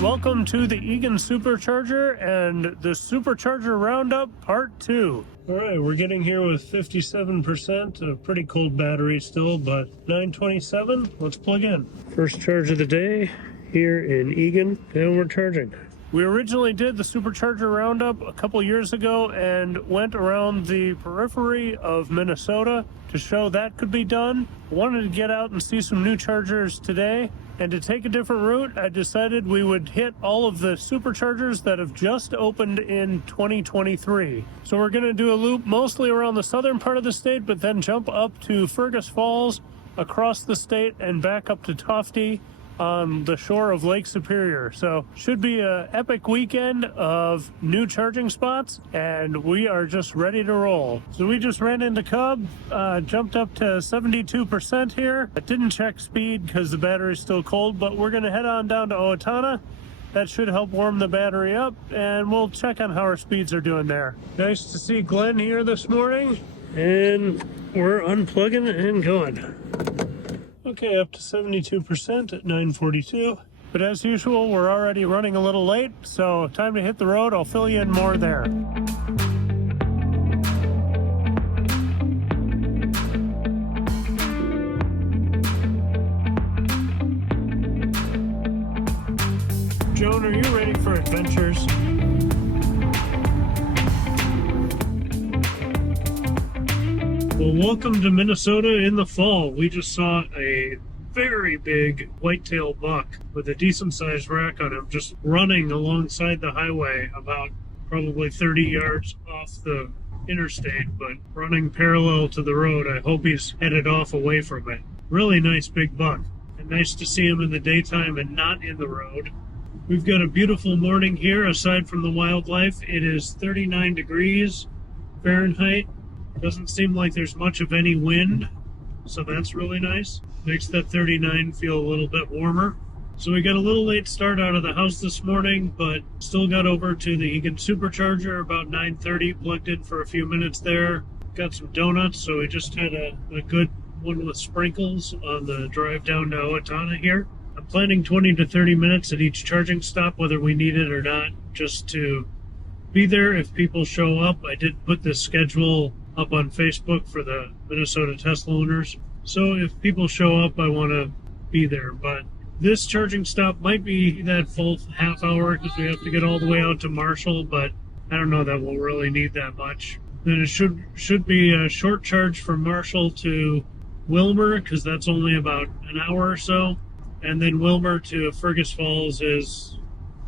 Welcome to the Egan Supercharger and the Supercharger Round Up Part 2. Alright, we're getting here with 57%, a pretty cold battery still, but 927, let's plug in. First charge of the day here in Egan, and we're charging. We originally did the Supercharger Roundup a couple years ago and went around the periphery of Minnesota to show that could be done. Wanted to get out and see some new chargers today, and to take a different route, I decided we would hit all of the Superchargers that have just opened in 2023. So we're going to do a loop mostly around the southern part of the state, but then jump up to Fergus Falls, across the state, and back up to Tofte on the shore of Lake Superior. So should be an epic weekend of new charging spots, and we are just ready to roll. So we just ran into Cub, jumped up to 72% here. I didn't check speed because the battery's still cold, but we're gonna head on down to Owatonna. That should help warm the battery up, and we'll check on how our speeds are doing there. Nice to see Glenn here this morning, and we're unplugging and going. Okay, up to 72% at 9:42. But as usual, we're already running a little late, so time to hit the road. I'll fill you in more there. Joan, are you ready for adventures? Well, welcome to Minnesota in the fall. We just saw a very big whitetail buck with a decent sized rack on him just running alongside the highway about probably 30 yards off the interstate, but running parallel to the road. I hope he's headed off away from it. Really nice big buck, and nice to see him in the daytime and not in the road. We've got a beautiful morning here. Aside from the wildlife, it is 39 degrees Fahrenheit. Doesn't seem like there's much of any wind, so that's really nice. Makes that 39 feel a little bit warmer. So we got a little late start out of the house this morning, but still got over to the Egan Supercharger about 9:30, plugged in for a few minutes there. Got some donuts, so we just had a good one with sprinkles on the drive down to Owatonna here. I'm planning 20 to 30 minutes at each charging stop, whether we need it or not, just to be there if people show up. I did put this schedule up on Facebook for the Minnesota Tesla owners. So if people show up, I want to be there. But this charging stop might be that full half hour because we have to get all the way out to Marshall, but I don't know that we'll really need that much. Then it should be a short charge from Marshall to Willmar because that's only about an hour or so. And then Willmar to Fergus Falls is,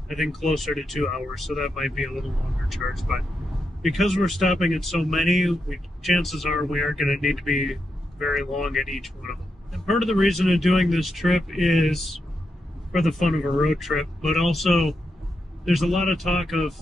I think, closer to 2 hours, so that might be a little longer charge. But because we're stopping at so many, chances are we aren't going to need to be very long at each one of them. And part of the reason of doing this trip is for the fun of a road trip, but also there's a lot of talk of,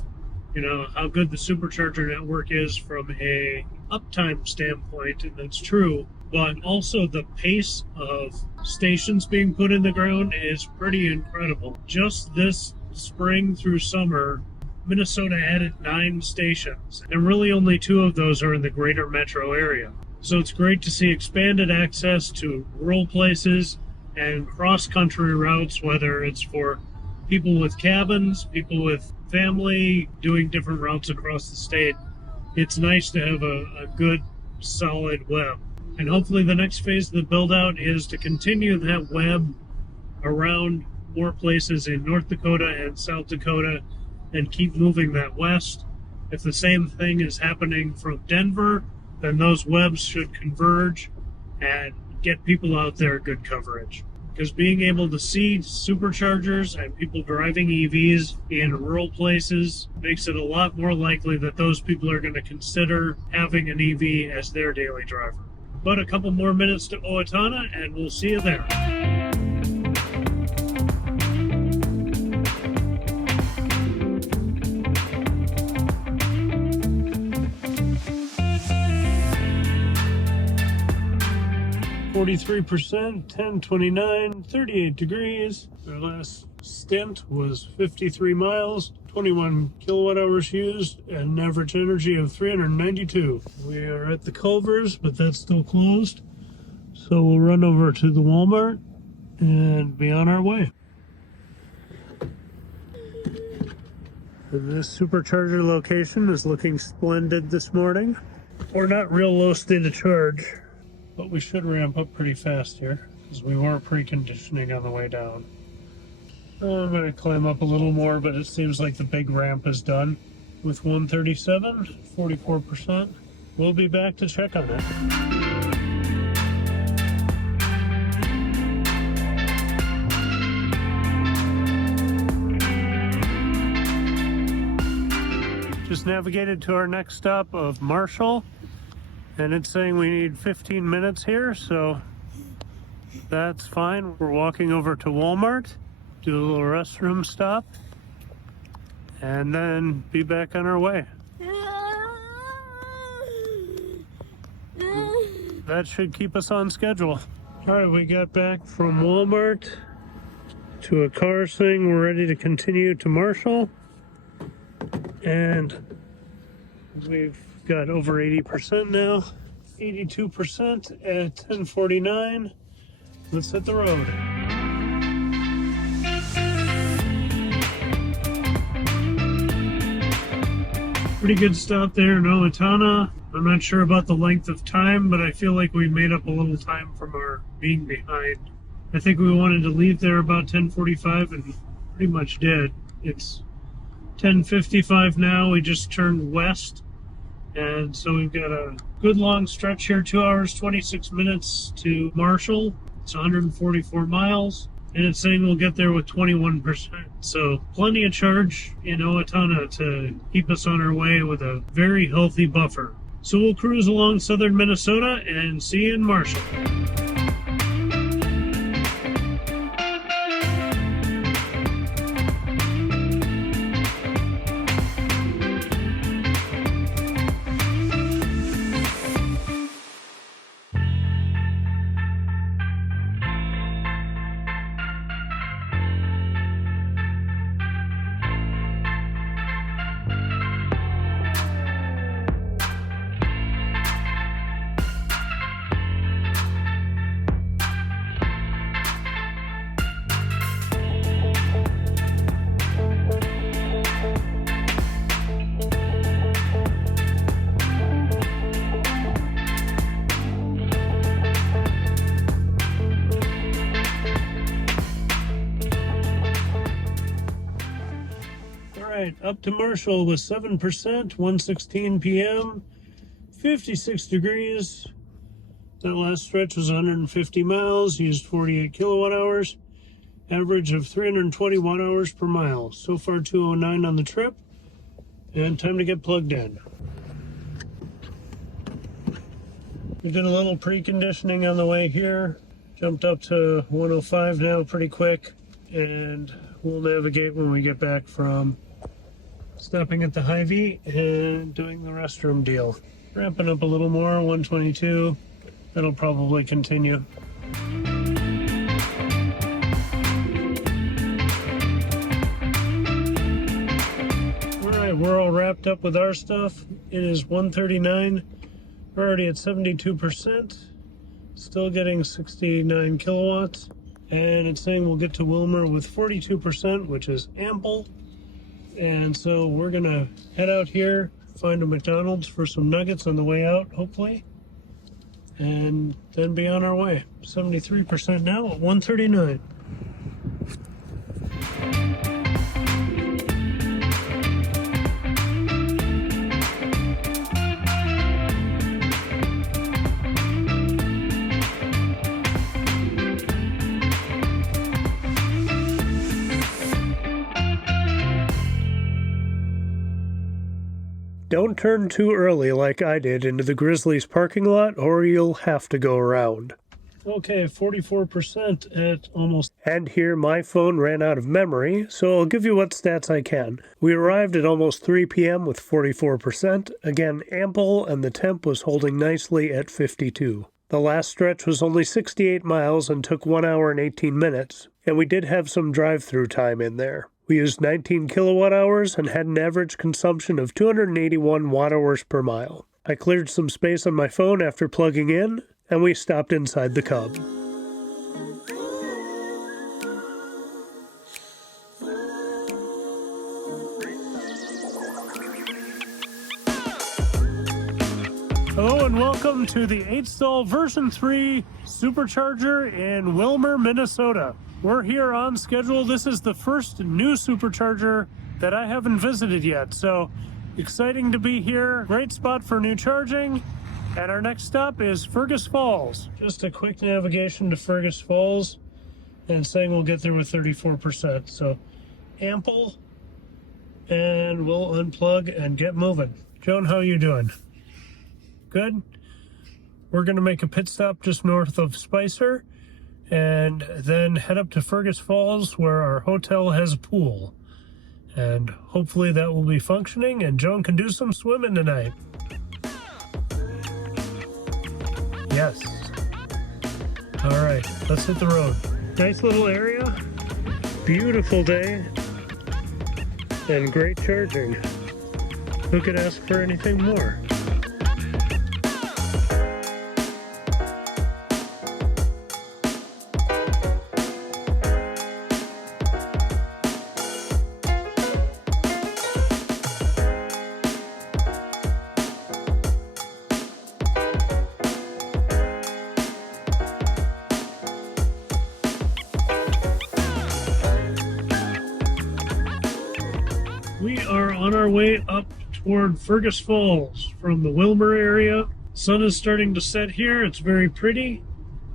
how good the Supercharger network is from a uptime standpoint, and that's true, but also the pace of stations being put in the ground is pretty incredible. Just this spring through summer, Minnesota added 9 stations, and really only 2 of those are in the greater metro area. So it's great to see expanded access to rural places and cross-country routes, whether it's for people with cabins, people with family, doing different routes across the state. It's nice to have a good, solid web. And hopefully the next phase of the build-out is to continue that web around more places in North Dakota and South Dakota and keep moving that west. If the same thing is happening from Denver, then those webs should converge and get people out there good coverage. Because being able to see superchargers and people driving EVs in rural places makes it a lot more likely that those people are going to consider having an EV as their daily driver. But a couple more minutes to Owatonna, and we'll see you there. %, 10:29, 38 degrees. Our last stint was 53 miles, 21 kilowatt hours used, and an average energy of 392. We are at the Culvers, but that's still closed. So we'll run over to the Walmart and be on our way. And this supercharger location is looking splendid this morning. We're not real low state of charge, but we should ramp up pretty fast here because we were preconditioning on the way down. I'm going to climb up a little more, but it seems like the big ramp is done. With 137, 44%. We'll be back to check on it. Just navigated to our next stop of Marshall, and it's saying we need 15 minutes here, so that's fine. We're walking over to Walmart, do a little restroom stop, and then be back on our way. That should keep us on schedule. All right, we got back from Walmart to a car thing. We're ready to continue to Marshall. And we've got over 80% now, 82% at 10:49. Let's hit the road. Pretty good stop there in Owatonna. I'm not sure about the length of time, but I feel like we made up a little time from our being behind. I think we wanted to leave there about 10:45 and pretty much did. It's 10:55 now. We just turned west, and so we've got a good long stretch here, 2 hours 26 minutes to Marshall. It's 144 miles, and it's saying we'll get there with 21%. So plenty of charge in Owatonna to keep us on our way with a very healthy buffer. So we'll cruise along southern Minnesota and see you in Marshall. Up to Marshall with 7%, 1:16 p.m., 56 degrees. That last stretch was 150 miles, used 48 kilowatt hours, average of 320 watt hours per mile. So far 209 on the trip, and time to get plugged in. We did a little preconditioning on the way here, jumped up to 105 now pretty quick, and we'll navigate when we get back from stopping at the Hy-Vee and doing the restroom deal. Ramping up a little more, 122. That'll probably continue. Alright, we're all wrapped up with our stuff. It is 1:39. We're already at 72%. Still getting 69 kilowatts. And it's saying we'll get to Willmar with 42%, which is ample. And so we're gonna head out here, find a McDonald's for some nuggets on the way out, hopefully, and then be on our way. 73% now at 1:39. Don't turn too early like I did into the Grizzlies parking lot, or you'll have to go around. Okay, 44% at almost... And here my phone ran out of memory, so I'll give you what stats I can. We arrived at almost 3 p.m. with 44%, again ample, and the temp was holding nicely at 52. The last stretch was only 68 miles and took 1 hour and 18 minutes, and we did have some drive-through time in there. We used 19 kilowatt hours and had an average consumption of 281 watt hours per mile. I cleared some space on my phone after plugging in, and we stopped inside the Cub. and welcome to the 8-stall version 3 Supercharger in Willmar, Minnesota. We're here on schedule. This is the first new Supercharger that I haven't visited yet, so exciting to be here. Great spot for new charging. And our next stop is Fergus Falls. Just a quick navigation to Fergus Falls and saying we'll get there with 34%. So ample, and we'll unplug and get moving. Joan, how are you doing? Good? We're gonna make a pit stop just north of Spicer and then head up to Fergus Falls where our hotel has a pool. And hopefully that will be functioning and Joan can do some swimming tonight. Yes. All right, let's hit the road. Nice little area, beautiful day, and great charging. Who could ask for anything more? We are on our way up toward Fergus Falls from the Willmar area. Sun is starting to set here. It's very pretty,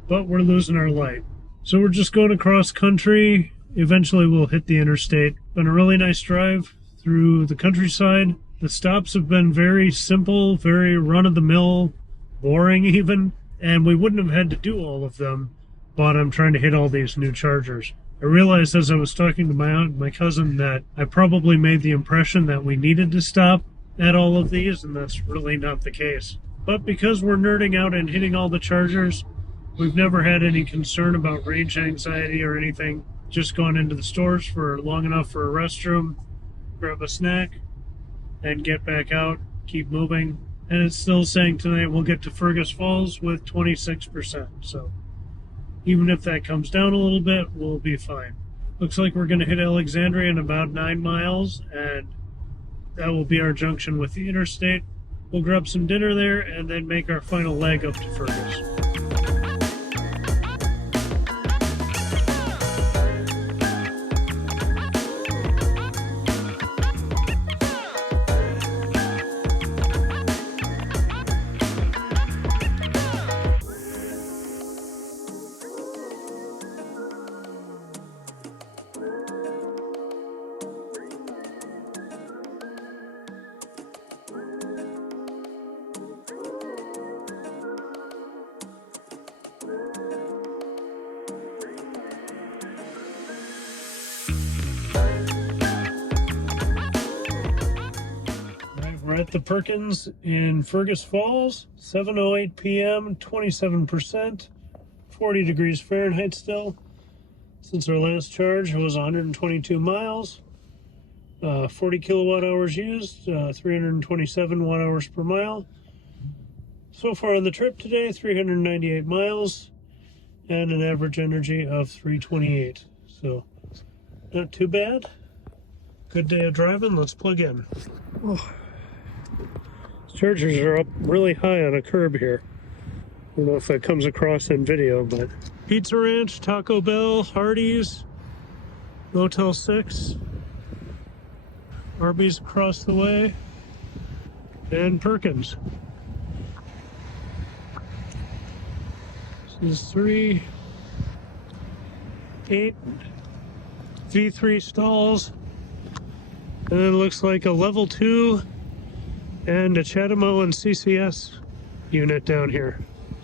but we're losing our light. So we're just going across country. Eventually we'll hit the interstate. Been a really nice drive through the countryside. The stops have been very simple, very run-of-the-mill, boring even, and we wouldn't have had to do all of them, but I'm trying to hit all these new chargers. I realized as I was talking to my aunt and my cousin that I probably made the impression that we needed to stop at all of these, and that's really not the case. But because we're nerding out and hitting all the chargers, we've never had any concern about range anxiety or anything. Just gone into the stores for long enough for a restroom, grab a snack, and get back out, keep moving. And it's still saying tonight we'll get to Fergus Falls with 26%, so even if that comes down a little bit, we'll be fine. Looks like we're going to hit Alexandria in about 9 miles, and that will be our junction with the interstate. We'll grab some dinner there and then make our final leg up to Fergus. We're at the Perkins in Fergus Falls, 7:08 p.m., 27%, 40 degrees Fahrenheit still. Since our last charge was 122 miles, 40 kilowatt hours used, 327 watt hours per mile. So far on the trip today, 398 miles, and an average energy of 328. So, not too bad. Good day of driving, let's plug in. Oh. Chargers are up really high on a curb here. I don't know if that comes across in video, but Pizza Ranch, Taco Bell, Hardee's, Motel 6, Arby's across the way, and Perkins. This is 3, 8, V3 stalls, and then it looks like a level 2 and a Chatamo and CCS unit down here.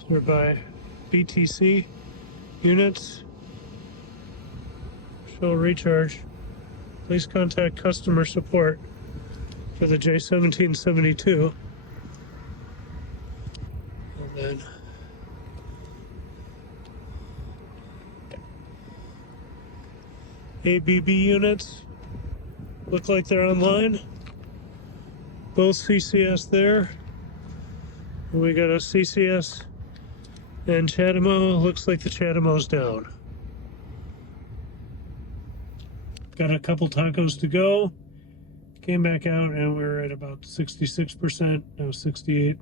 Served by BTC units. Show recharge. Please contact customer support for the J1772. And then ABB units look like they're online. Both CCS there. We got a CCS and Chatamo. Looks like the Chatamo's down. Got a couple tacos to go. Came back out and we're at about 66%, now 68.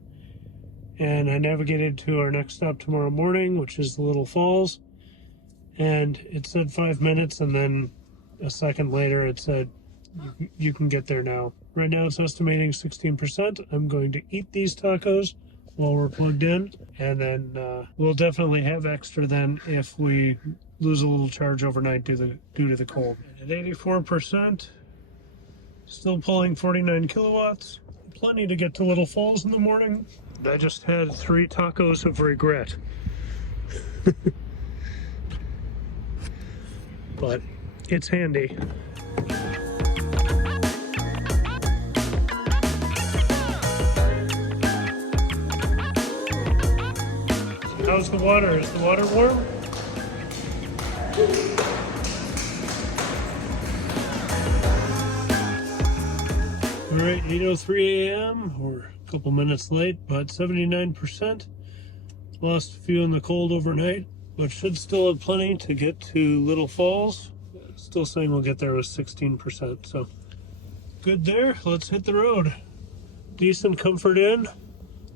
and I navigated to our next stop tomorrow morning, which is the Little Falls, and it said 5 minutes, and then a second later it said you can get there now. Right now it's estimating 16%. I'm going to eat these tacos while we're plugged in, and then we'll definitely have extra then if we lose a little charge overnight due to the cold. At 84%, still pulling 49 kilowatts. Plenty to get to Little Falls in the morning. I just had 3 tacos of regret. But it's handy. How's the water? Is the water warm? All right, 8:03 a.m. We're a couple minutes late, but 79%. Lost a few in the cold overnight, but should still have plenty to get to Little Falls. Still saying we'll get there with 16%, so good there. Let's hit the road. Decent comfort in.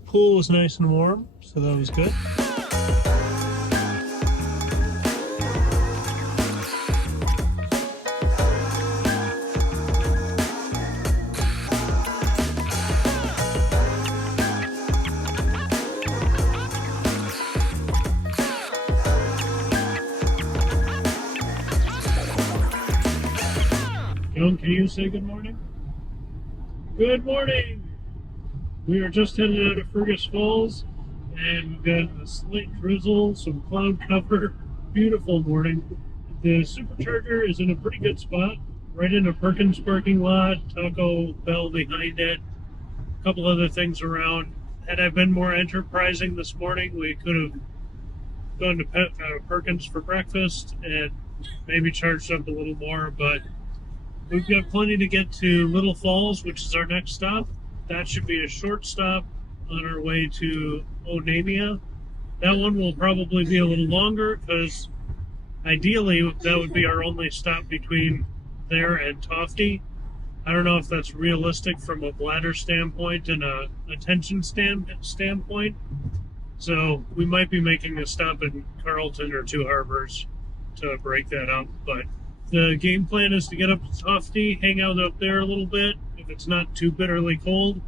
Pool was nice and warm, so that was good. John, can you say good morning? Good morning! We are just headed out of Fergus Falls, and we've got a slight drizzle, some cloud cover. Beautiful morning. The Supercharger is in a pretty good spot, right in a Perkins parking lot, Taco Bell behind it, a couple other things around. Had I been more enterprising this morning, we could have gone to Perkins for breakfast and maybe charged up a little more, but we've got plenty to get to Little Falls, which is our next stop. That should be a short stop on our way to Onamia. That one will probably be a little longer because ideally that would be our only stop between there and Tofte. I don't know if that's realistic from a bladder standpoint and a attention standpoint. So we might be making a stop in Carlton or Two Harbors to break that up, but the game plan is to get up to Tofte, hang out up there a little bit if it's not too bitterly cold,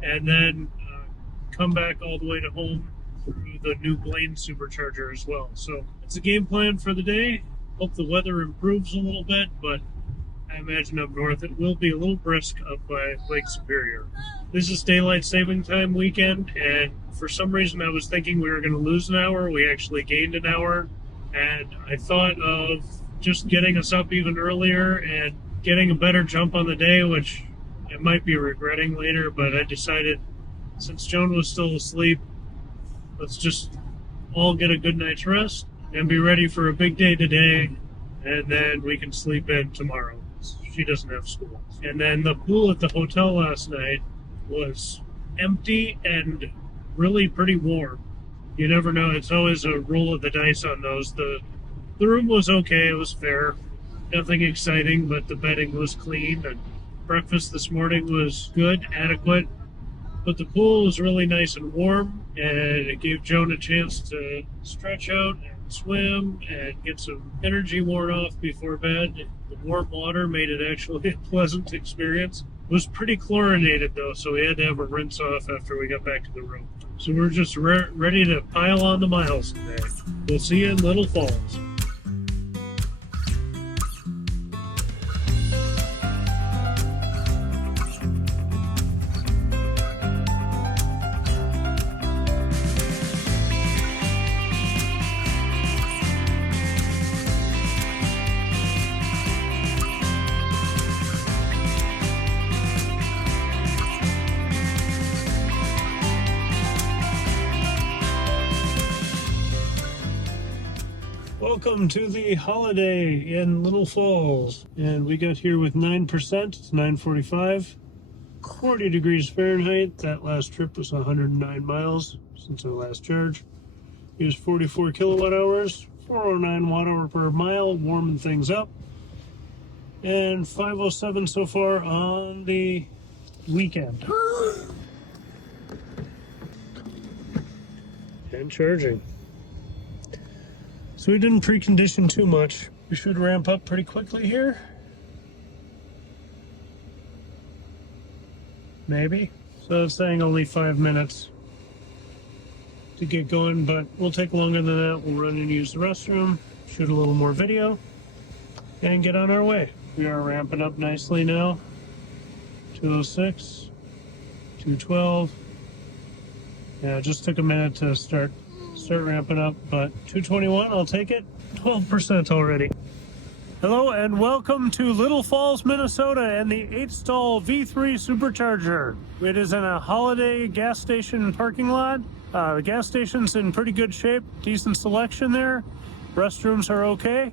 and then come back all the way to home through the new Blaine Supercharger as well. So it's a game plan for the day. Hope the weather improves a little bit, but I imagine up north it will be a little brisk up by Lake Superior. This is daylight saving time weekend, and for some reason I was thinking we were going to lose an hour. We actually gained an hour, and I thought of just getting us up even earlier and getting a better jump on the day, which I might be regretting later, but I decided since Joan was still asleep, let's just all get a good night's rest and be ready for a big day today, and then we can sleep in tomorrow. She doesn't have school. And then the pool at the hotel last night was empty and really pretty warm. You never know. It's always a roll of the dice on those. The room was okay. It was fair. Nothing exciting, but the bedding was clean. And breakfast this morning was good, adequate. But the pool was really nice and warm, and it gave Joan a chance to stretch out and swim and get some energy worn off before bed. The warm water made it actually a pleasant experience. It was pretty chlorinated, though, so we had to have a rinse off after we got back to the room. So we're just ready to pile on the miles today. We'll see you in Little Falls. Welcome to the holiday in Little Falls, and we got here with 9%. It's 9:45, 40 degrees Fahrenheit. That last trip was 109 miles since our last charge. Used 44 kilowatt hours, 409 watt hour per mile, warming things up, and 507 so far on the weekend. and charging. So we didn't precondition too much. We should ramp up pretty quickly here. Maybe. So it's saying only 5 minutes to get going, but we'll take longer than that. We'll run and use the restroom, shoot a little more video, and get on our way. We are ramping up nicely now. 206, 212. Yeah, it just took a minute to start ramping up, but 221, I'll take it. 12% already. Hello and welcome to Little Falls, Minnesota and the 8-stall V3 Supercharger. It is in a Holiday gas station parking lot. The gas station's in pretty good shape, decent selection there. Restrooms are okay.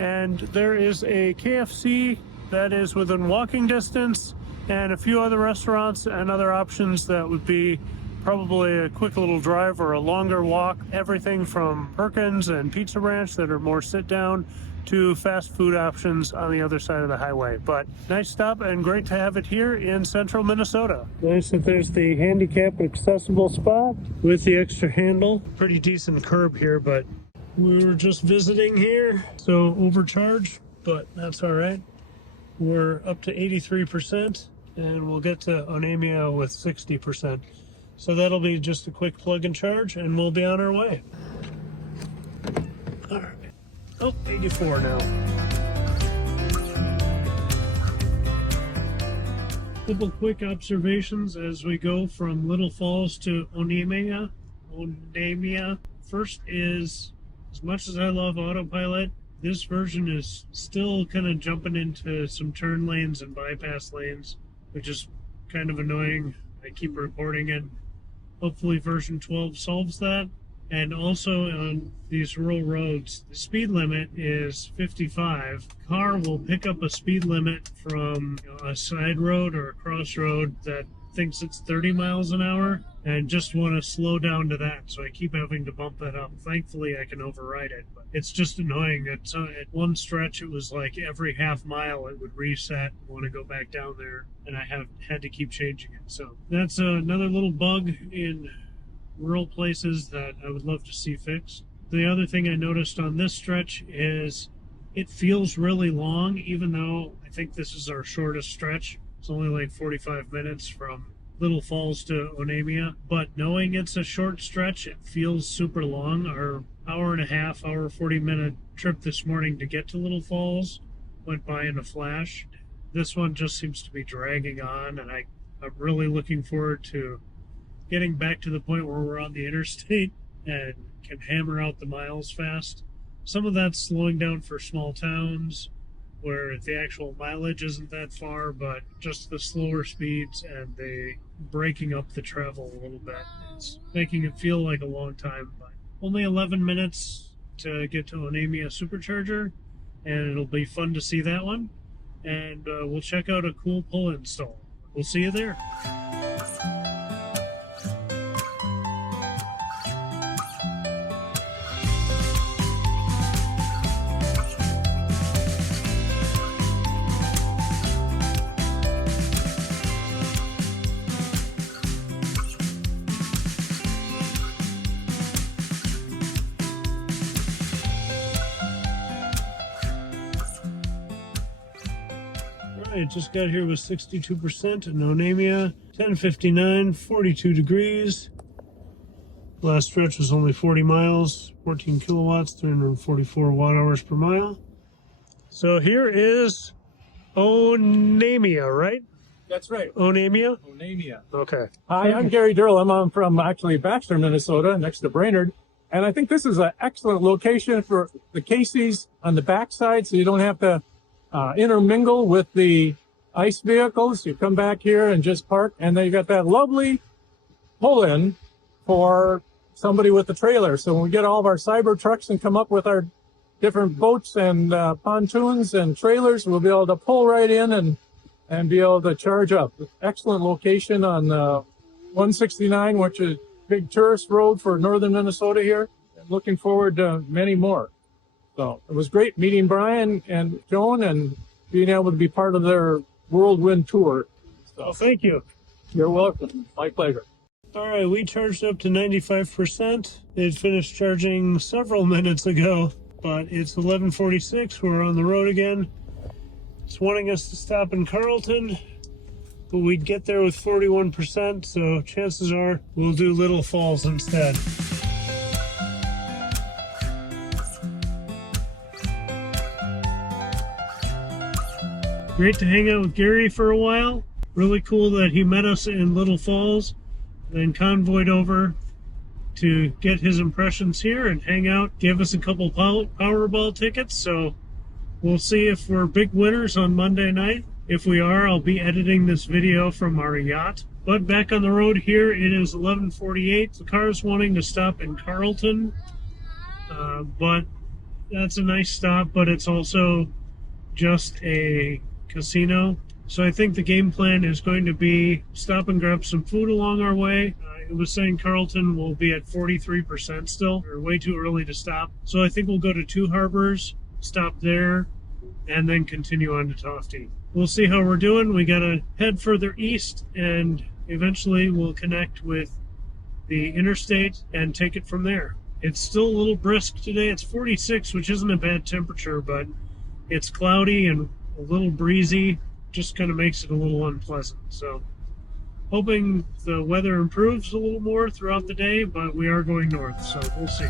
And there is a KFC that is within walking distance and a few other restaurants and other options that would be probably a quick little drive or a longer walk. Everything from Perkins and Pizza Ranch that are more sit down to fast food options on the other side of the highway. But nice stop and great to have it here in central Minnesota. Nice that there's the handicap accessible spot with the extra handle. Pretty decent curb here, but we were just visiting here, so overcharged, but that's all right. We're up to 83% and we'll get to Onamia with 60%. So that'll be just a quick plug and charge and we'll be on our way. All right. Oh, 84 now. Couple quick observations as we go from Little Falls to Onamia. First is, as much as I love autopilot, this version is still kind of jumping into some turn lanes and bypass lanes, which is kind of annoying. I keep reporting it. Hopefully version 12 solves that. And also on these rural roads, the speed limit is 55. Car will pick up a speed limit from a side road or a crossroad that thinks it's 30 miles an hour and just want to slow down to that. So I keep having to bump that up. Thankfully, I can override it, but it's just annoying. At one stretch, it was like every half mile it would reset and want to go back down there, and I had to keep changing it. So that's another little bug in rural places that I would love to see fixed. The other thing I noticed on this stretch is it feels really long, even though I think this is our shortest stretch. It's only like 45 minutes from Little Falls to Onamia, but knowing it's a short stretch, it feels super long. Our hour and a half, 40-minute trip this morning to get to Little Falls went by in a flash. This one just seems to be dragging on, and I'm really looking forward to getting back to the point where we're on the interstate and can hammer out the miles fast. Some of that's slowing down for small towns where the actual mileage isn't that far, but just the slower speeds and the breaking up the travel a little bit. It's making it feel like a long time, but only 11 minutes to get to Onamia Supercharger, and it'll be fun to see that one. And we'll check out a cool pull install. We'll see you there. Alright, just got here with 62% in Onamia, 10:59, 42 degrees. Last stretch was only 40 miles, 14 kilowatts, 344 watt hours per mile. So here is Onamia, right? That's right. Onamia? Onamia. Okay. Hi, I'm Gary Durham. I'm from actually Baxter, Minnesota, next to Brainerd. And I think this is an excellent location for the Casey's on the backside, so you don't have to intermingle with the ICE vehicles. You come back here and just park, and then you got that lovely pull-in for somebody with the trailer. So when we get all of our Cybertrucks and come up with our different boats and pontoons and trailers, we'll be able to pull right in and be able to charge up. Excellent location on 169, which is a big tourist road for northern Minnesota here. Looking forward to many more. So it was great meeting Brian and Joan and being able to be part of their whirlwind tour. So Well, thank you. you're welcome. My pleasure. All right, we charged up to 95%. It finished charging several minutes ago, but it's 11:46. We're on the road again. It's wanting us to stop in Carlton, but we'd get there with 41%, so chances are we'll do Little Falls instead. Great to hang out with Gary for a while. Really cool that he met us in Little Falls, then convoyed over to get his impressions here and hang out, gave us a couple Powerball tickets, so we'll see if we're big winners on Monday night. If we are, I'll be editing this video from our yacht. But back on the road here, it is 11:48. The car's wanting to stop in Carlton, but that's a nice stop, but it's also just a casino. So I think the game plan is going to be stop and grab some food along our way. It was saying Carlton will be at 43% still. We're way too early to stop. So I think we'll go to Two Harbors, stop there, and then continue on to Tofte. We'll see how we're doing. We gotta head further east and eventually we'll connect with the interstate and take it from there. It's still a little brisk today. It's 46, which isn't a bad temperature, but it's cloudy and a little breezy. Just kind of makes it a little unpleasant. So hoping the weather improves a little more throughout the day, but we are going north, so we'll see.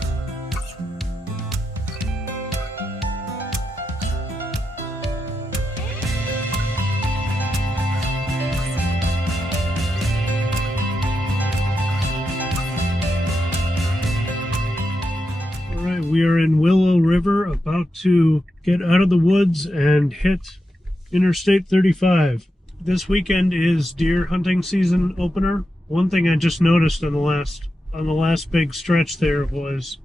All right, we are in Willow River, about to get out of the woods and hit Interstate 35. This weekend is deer hunting season opener. One thing I just noticed on the last big stretch there was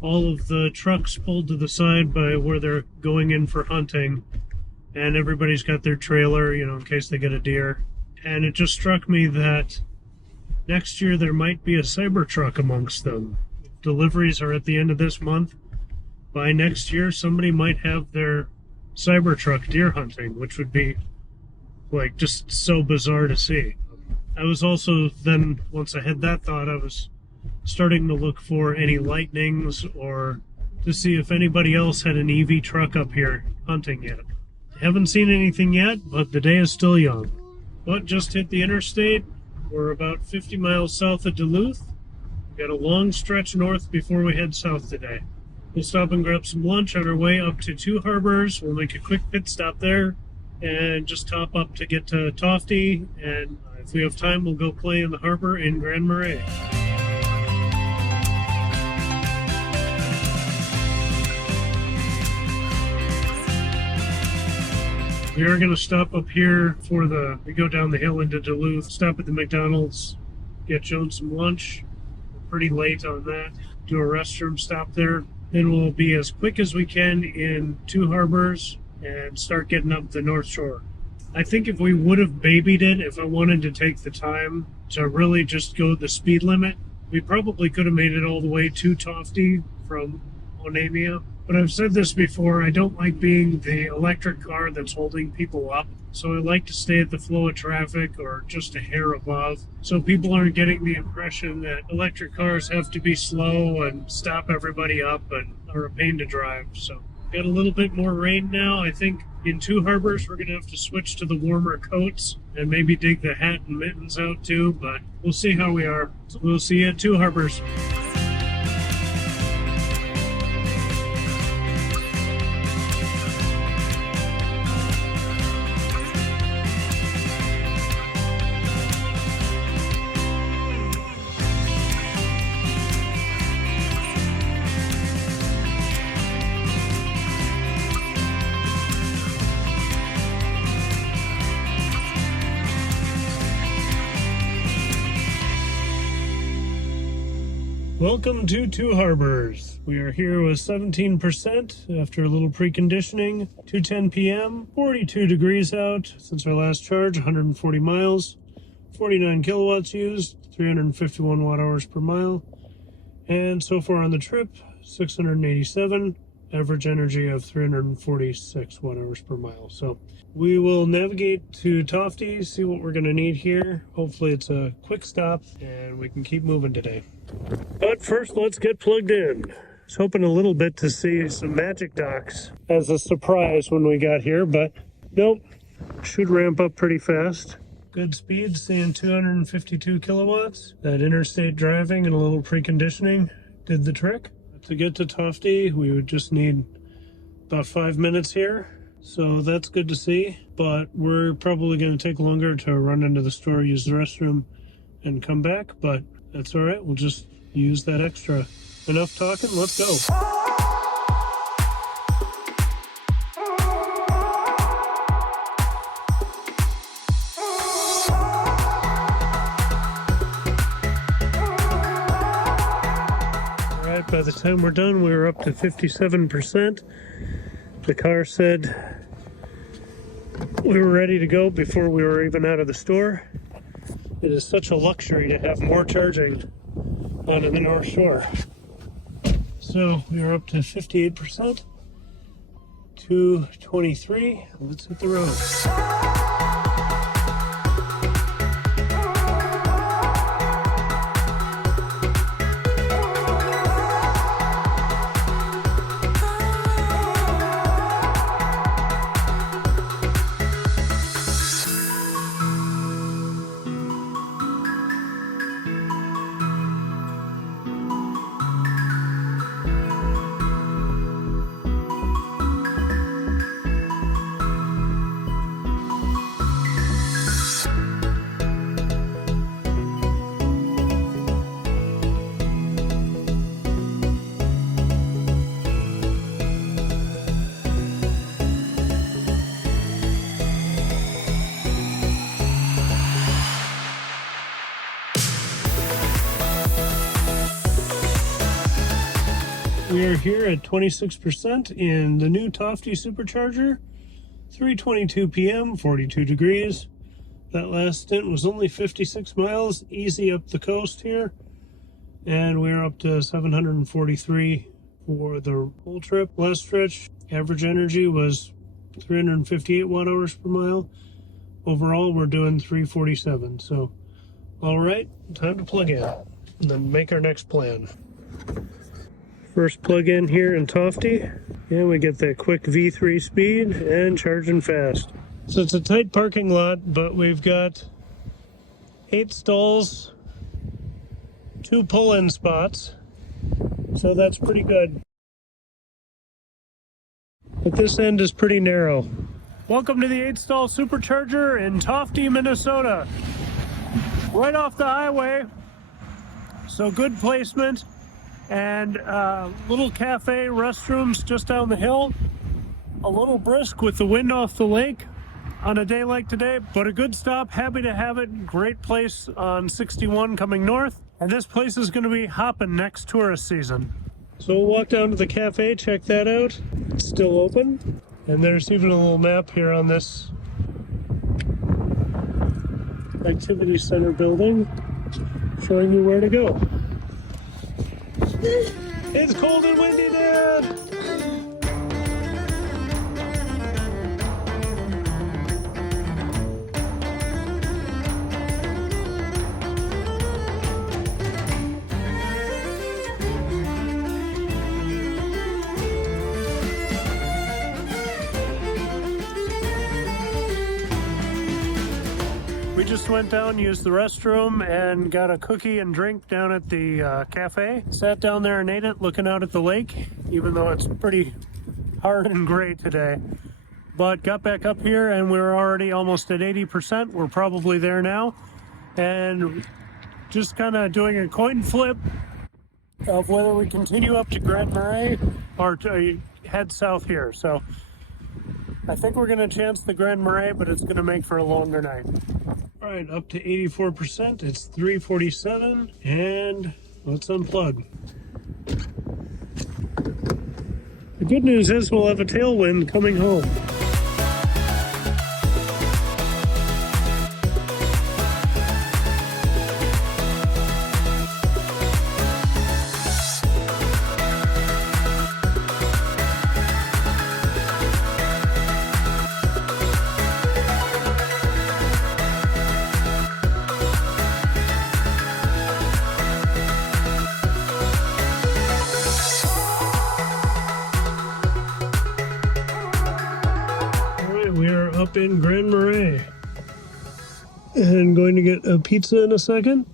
all of the trucks pulled to the side by where they're going in for hunting, and everybody's got their trailer, in case they get a deer. And it just struck me that next year there might be a Cybertruck amongst them. Deliveries are at the end of this month. By next year, somebody might have their Cybertruck deer hunting, which would be just so bizarre to see. I was also then, once I had that thought, I was starting to look for any lightnings or to see if anybody else had an EV truck up here hunting yet. Haven't seen anything yet, but the day is still young. But just hit the interstate. We're about 50 miles south of Duluth. We've got a long stretch north before we head south today. We'll stop and grab some lunch on our way up to Two Harbors. We'll make a quick pit stop there and just top up to get to Tofte. And if we have time, we'll go play in the harbor in Grand Marais. We are going to stop up here we go down the hill into Duluth, stop at the McDonald's, get Joan some lunch. We're pretty late on that. Do a restroom stop there. Then we'll be as quick as we can in Two Harbors and start getting up the North Shore. I think if we would have babied it, if I wanted to take the time to really just go the speed limit, we probably could have made it all the way to Tofte from Onamia. But I've said this before, I don't like being the electric car that's holding people up. So I like to stay at the flow of traffic or just a hair above. So people aren't getting the impression that electric cars have to be slow and stop everybody up and are a pain to drive. So got a little bit more rain now. I think in Two Harbors we're going to have to switch to the warmer coats and maybe dig the hat and mittens out too. But we'll see how we are. So we'll see you at Two Harbors. Welcome to Two Harbors. We are here with 17% after a little preconditioning. 2:10 p.m., 42 degrees out since our last charge, 140 miles, 49 kilowatts used, 351 watt hours per mile. And so far on the trip, 687. average energy of 346 watt-hours per mile. So we will navigate to Tofte, see what we're going to need here. Hopefully it's a quick stop and we can keep moving today. But first, let's get plugged in. I was hoping a little bit to see some magic docks as a surprise when we got here, but nope. Should ramp up pretty fast. Good speed, seeing 252 kilowatts. That interstate driving and a little preconditioning did the trick. To get to Tofte, we would just need about 5 minutes here. So that's good to see, but we're probably going to take longer to run into the store, use the restroom, and come back, but that's all right. We'll just use that extra. Enough talking, let's go. By the time we're done, we were up to 57%. The car said we were ready to go before we were even out of the store. It is such a luxury to have more charging out of the North Shore. So we are up to 58%, 223. Let's hit the road. We are here at 26% in the new Tofte Supercharger, 3:22 p.m., 42 degrees. That last stint was only 56 miles, easy up the coast here. And we're up to 743 for the whole trip. Last stretch, average energy was 358 watt-hours per mile. Overall, we're doing 347. So, all right, time to plug in and then make our next plan. First plug in here in Tofte, and we get that quick V3 speed and charging fast. So it's a tight parking lot, but we've got 8 stalls, 2 pull-in spots, so that's pretty good. But this end is pretty narrow. Welcome to the 8-stall Supercharger in Tofte, Minnesota. Right off the highway, so good placement. And little cafe, restrooms just down the hill. A little brisk with the wind off the lake on a day like today, but a good stop. Happy to have it. Great place on 61 coming north. And this place is going to be hopping next tourist season. So we'll walk down to the cafe, check that out. It's still open. And there's even a little map here on this activity center building showing you where to go. It's cold and windy, Dad! We just went down, used the restroom, and got a cookie and drink down at the cafe. Sat down there and ate it, looking out at the lake, even though it's pretty hard and gray today. But got back up here, and we're already almost at 80%. We're probably there now. And just kind of doing a coin flip of whether we continue up to Grand Marais or to head south here. So I think we're going to chance the Grand Marais, but it's going to make for a longer night. All right, up to 84%. It's 3:47, and let's unplug. The good news is we'll have a tailwind coming home. stop in Grand Marais. And going to get a pizza in a second.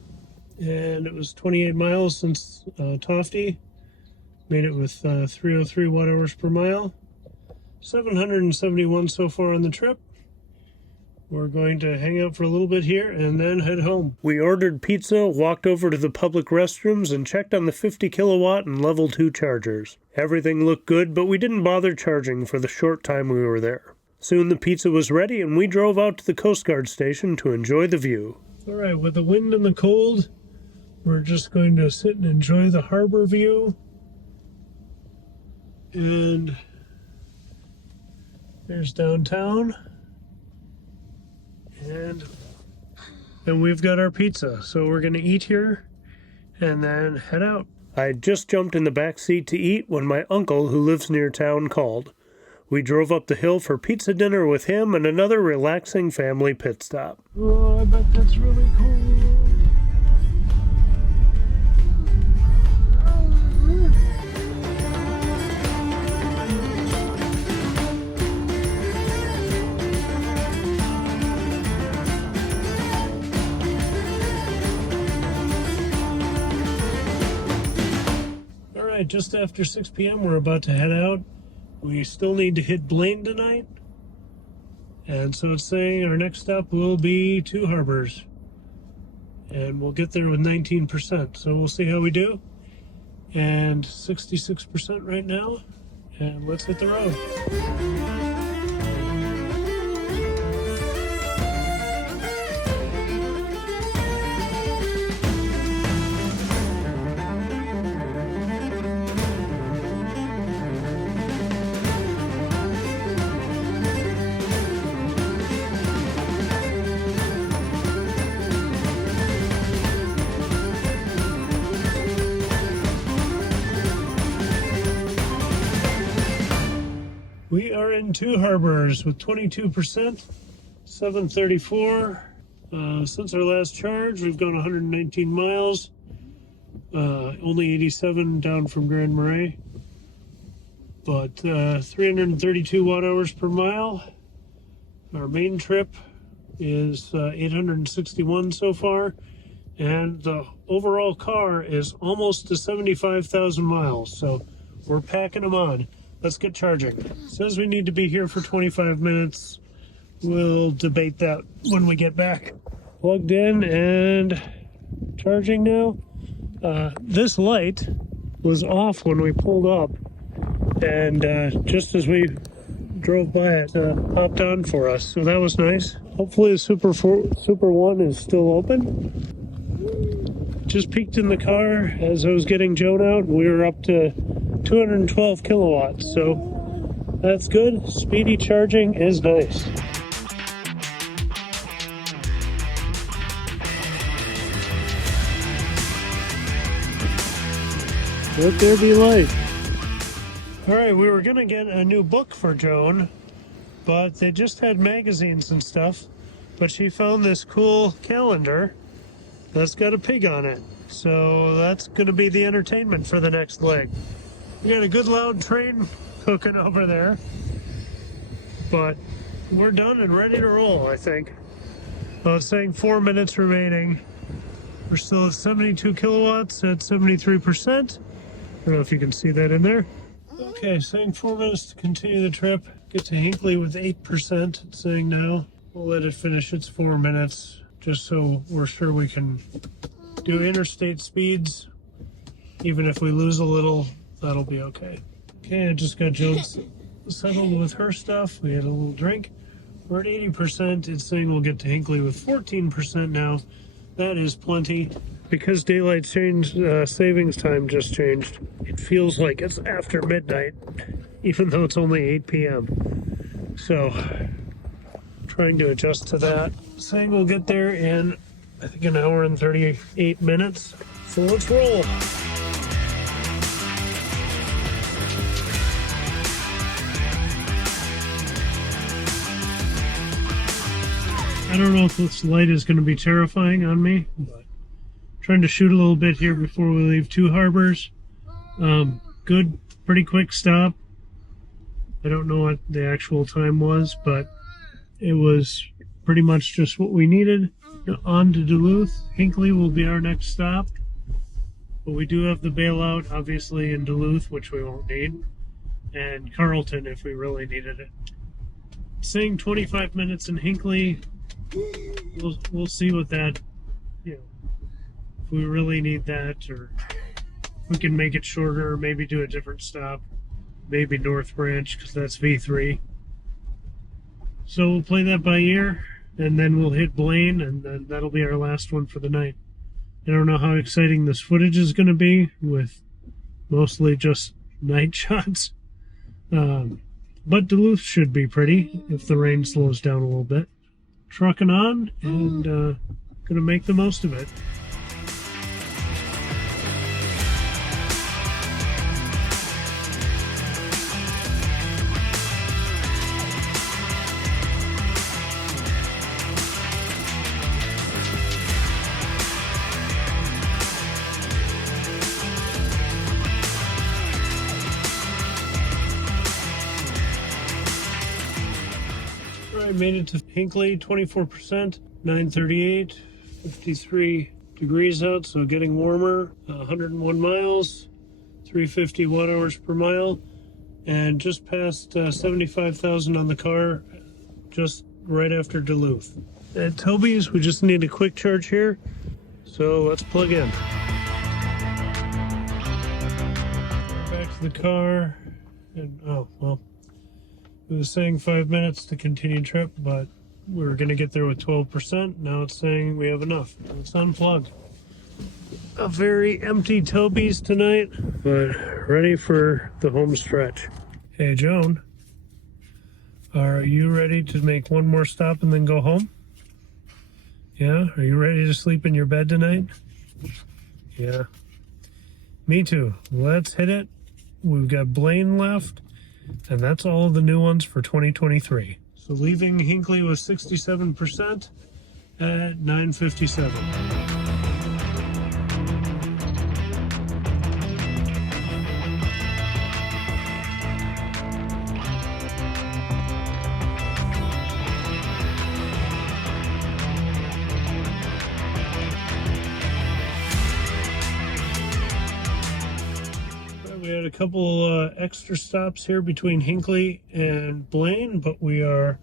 And it was 28 miles since Tofte. Made it with 303 watt-hours per mile. 771 so far on the trip. We're going to hang out for a little bit here and then head home. We ordered pizza, walked over to the public restrooms, and checked on the 50 kilowatt and level 2 chargers. Everything looked good, but we didn't bother charging for the short time we were there. Soon the pizza was ready, and we drove out to the Coast Guard station to enjoy the view. All right, with the wind and the cold, we're just going to sit and enjoy the harbor view. And there's downtown. And we've got our pizza, so we're going to eat here and then head out. I just jumped in the back seat to eat when my uncle, who lives near town, called. We drove up the hill for pizza dinner with him and another relaxing family pit stop. Oh, I bet that's really cool. Just after 6 p.m. we're about to head out. We still need to hit Blaine tonight, and so it's saying our next stop will be Two Harbors, and we'll get there with 19%, so we'll see how we do. And 66% right now, and let's hit the road. We are in Two Harbors with 22%, 734. Since our last charge, we've gone 119 miles, only 87 down from Grand Marais, but 332 watt-hours per mile. Our main trip is 861 so far, and the overall car is almost to 75,000 miles, so we're packing them on. Let's get charging. It says we need to be here for 25 minutes. We'll debate that when we get back. Plugged in and charging now. This light was off when we pulled up, and just as we drove by it, popped on for us. So that was nice. Hopefully the Super 1 is still open. Just peeked in the car as I was getting Joan out. We were up to 212 kilowatts, so that's good. Speedy charging is nice. Let there be light. All right, we were gonna get a new book for Joan, but they just had magazines and stuff, but she found this cool calendar that's got a pig on it. So that's gonna be the entertainment for the next leg. We got a good loud train cooking over there, but we're done and ready to roll, I think. Well, it's saying 4 minutes remaining. We're still at 72 kilowatts at 73%. I don't know if you can see that in there. Okay, saying 4 minutes to continue the trip. Get to Hinckley with 8%, it's saying now. We'll let it finish its 4 minutes, just so we're sure we can do interstate speeds. Even if we lose a little, that'll be okay. Okay, I just got Joan settled with her stuff. We had a little drink. We're at 80%. It's saying we'll get to Hinckley with 14% now. That is plenty. Because daylight savings time just changed, it feels like it's after midnight, even though it's only 8 p.m. So, trying to adjust to that. Saying we'll get there in, I think, an hour and 38 minutes. So let's roll. I don't know if this light is going to be terrifying on me, but trying to shoot a little bit here before we leave Two Harbors. Good, pretty quick stop. I don't know what the actual time was, but it was pretty much just what we needed. On to Duluth. Hinckley will be our next stop. But we do have the bailout, obviously, in Duluth, which we won't need. And Carlton, if we really needed it. Saying 25 minutes in Hinckley, we'll see what that, if we really need that, or if we can make it shorter, maybe do a different stop, maybe North Branch, because that's V3. So we'll play that by ear, and then we'll hit Blaine, and then that'll be our last one for the night. I don't know how exciting this footage is going to be, with mostly just night shots. But Duluth should be pretty if the rain slows down a little bit. Trucking on, and going to make the most of it. I made it to Hinckley, 24%, 9:38, 53 degrees out, so getting warmer, 101 miles, 350 watt-hours per mile, and just past 75,000 on the car, just right after Duluth. At Toby's, we just need a quick charge here, so let's plug in. Back to the car, and it was saying 5 minutes to continue trip, but we were going to get there with 12%. Now it's saying we have enough. Let's unplug. A very empty Toby's tonight, but ready for the home stretch. Hey, Joan, are you ready to make one more stop and then go home? Yeah? Are you ready to sleep in your bed tonight? Yeah. Me too. Let's hit it. We've got Blaine left. And that's all of the new ones for 2023. So leaving Hinckley was 67% at 9:57. We had a couple extra stops here between Hinckley and Blaine, but we are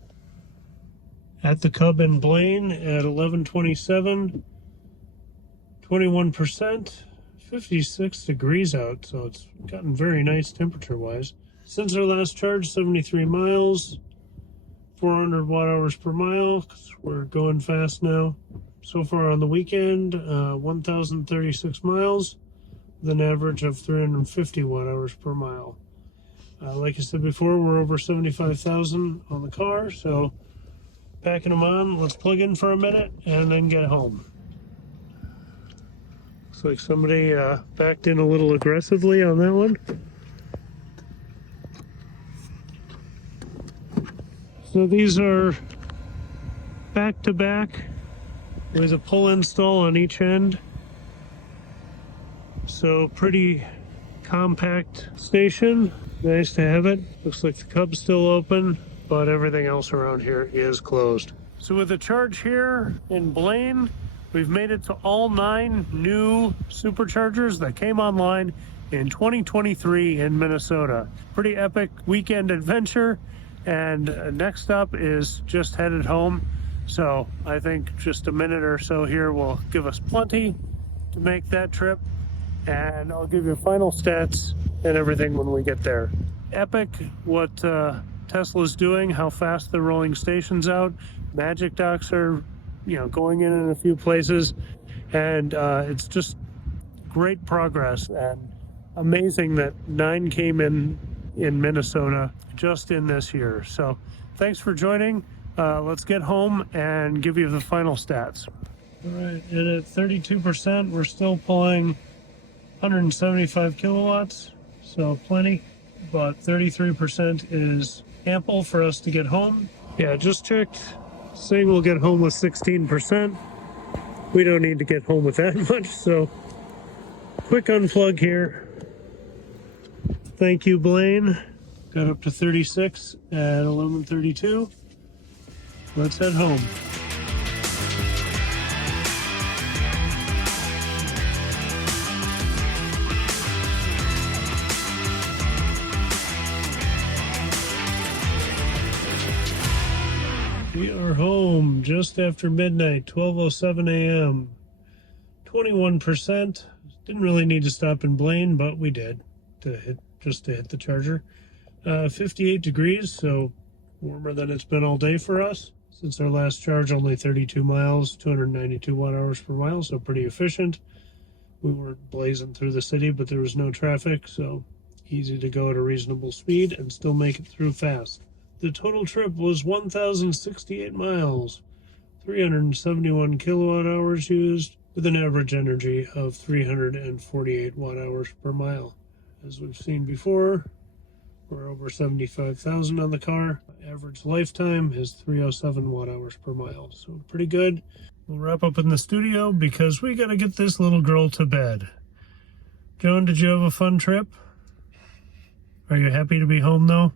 at the Cub in Blaine at 11:27, 21%, 56 degrees out, so it's gotten very nice temperature-wise. Since our last charge, 73 miles, 400 watt-hours per mile, 'cause we're going fast now. So far on the weekend, 1,036 miles, with an average of 350 watt-hours per mile. Like I said before, we're over 75,000 on the car, so packing them on. Let's plug in for a minute and then get home. Looks like somebody backed in a little aggressively on that one. So these are back-to-back with a pull install on each end. So pretty compact station. Nice to have it. Looks like the Cub's still open, but everything else around here is closed. So with the charge here in Blaine, we've made it to all 9 new Superchargers that came online in 2023 in Minnesota. Pretty epic weekend adventure, and next up is just headed home. So I think just a minute or so here will give us plenty to make that trip. And I'll give you final stats and everything when we get there. Epic what Tesla's doing, how fast they're rolling stations out. Magic docks are, going in a few places, and it's just great progress, and amazing that 9 came in Minnesota just in this year. So thanks for joining. Let's get home and give you the final stats. All right, and at 32%, we're still pulling 175 kilowatts, so plenty, but 33% is ample for us to get home. Yeah, just checked, saying we'll get home with 16%. We don't need to get home with that much, so quick unplug here. Thank you, Blaine. Got up to 36 at 11:32. let's head home. We are home just after midnight, 12:07 a.m. 21%. Didn't really need to stop in Blaine, but we did just to hit the charger. 58 degrees, so warmer than it's been all day for us. Since our last charge, only 32 miles, 292 watt-hours per mile, so pretty efficient. We weren't blazing through the city, but there was no traffic, so easy to go at a reasonable speed and still make it through fast. The total trip was 1,068 miles, 371 kilowatt-hours used, with an average energy of 348 watt-hours per mile. As we've seen before, we're over 75,000 on the car. Average lifetime is 307 watt-hours per mile, so pretty good. We'll wrap up in the studio because we gotta get this little girl to bed. Joan, did you have a fun trip? Are you happy to be home though?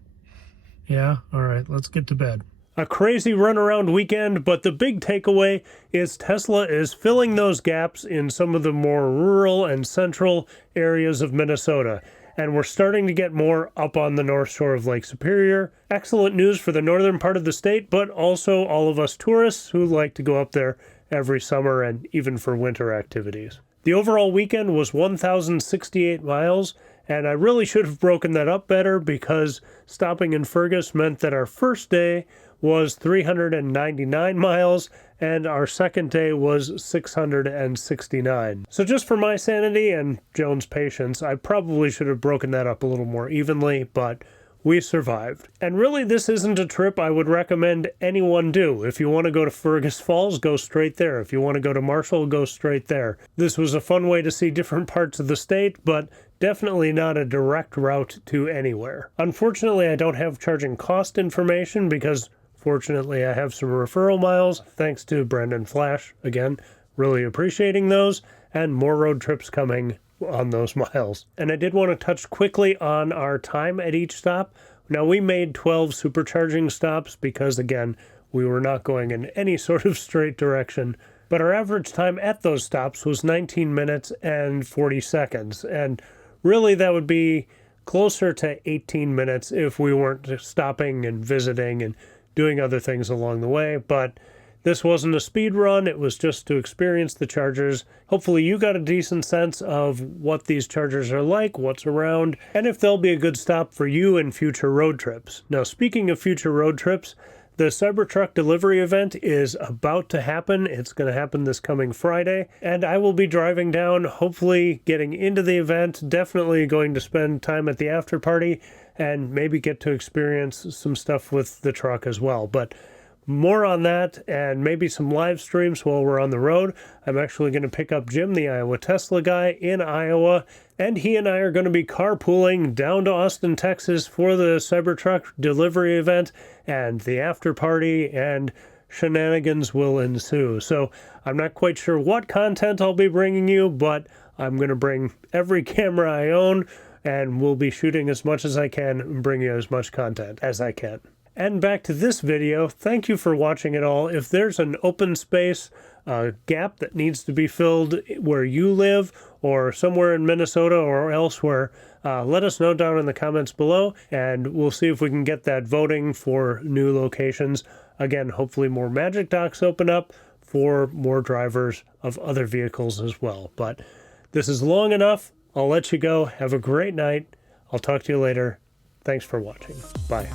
Yeah? Alright, let's get to bed. A crazy runaround weekend, but the big takeaway is Tesla is filling those gaps in some of the more rural and central areas of Minnesota. And we're starting to get more up on the north shore of Lake Superior. Excellent news for the northern part of the state, but also all of us tourists who like to go up there every summer and even for winter activities. The overall weekend was 1,068 miles, and I really should have broken that up better because stopping in Fergus meant that our first day was 399 miles and our second day was 669. So just for my sanity and Joan's patience, I probably should have broken that up a little more evenly, but we survived. And really, this isn't a trip I would recommend anyone do. If you want to go to Fergus Falls, go straight there. If you want to go to Marshall, go straight there. This was a fun way to see different parts of the state, but definitely not a direct route to anywhere. Unfortunately, I don't have charging cost information because fortunately I have some referral miles, thanks to Brendan Flash. Again, really appreciating those, and more road trips coming on those miles. And I did want to touch quickly on our time at each stop. Now, we made 12 supercharging stops because, again, we were not going in any sort of straight direction. But our average time at those stops was 19 minutes and 40 seconds. And really, that would be closer to 18 minutes if we weren't stopping and visiting and doing other things along the way. But this wasn't a speed run, it was just to experience the chargers. Hopefully you got a decent sense of what these chargers are like, what's around, and if they'll be a good stop for you in future road trips. Now, speaking of future road trips, the Cybertruck delivery event is about to happen. It's going to happen this coming Friday, and I will be driving down, hopefully getting into the event, definitely going to spend time at the after party, and maybe get to experience some stuff with the truck as well. But more on that, and maybe some live streams while we're on the road. I'm actually going to pick up Jim, the Iowa Tesla guy, in Iowa, and he and I are going to be carpooling down to Austin, Texas for the Cybertruck delivery event, and the after party and shenanigans will ensue. So I'm not quite sure what content I'll be bringing you, but I'm going to bring every camera I own, and we'll be shooting as much as I can and bring you as much content as I can. And back to this video, thank you for watching it all. If there's an open space, gap that needs to be filled where you live or somewhere in Minnesota or elsewhere, let us know down in the comments below, and we'll see if we can get that voting for new locations. Again, hopefully more Magic Docks open up for more drivers of other vehicles as well. But this is long enough. I'll let you go. Have a great night. I'll talk to you later. Thanks for watching. Bye.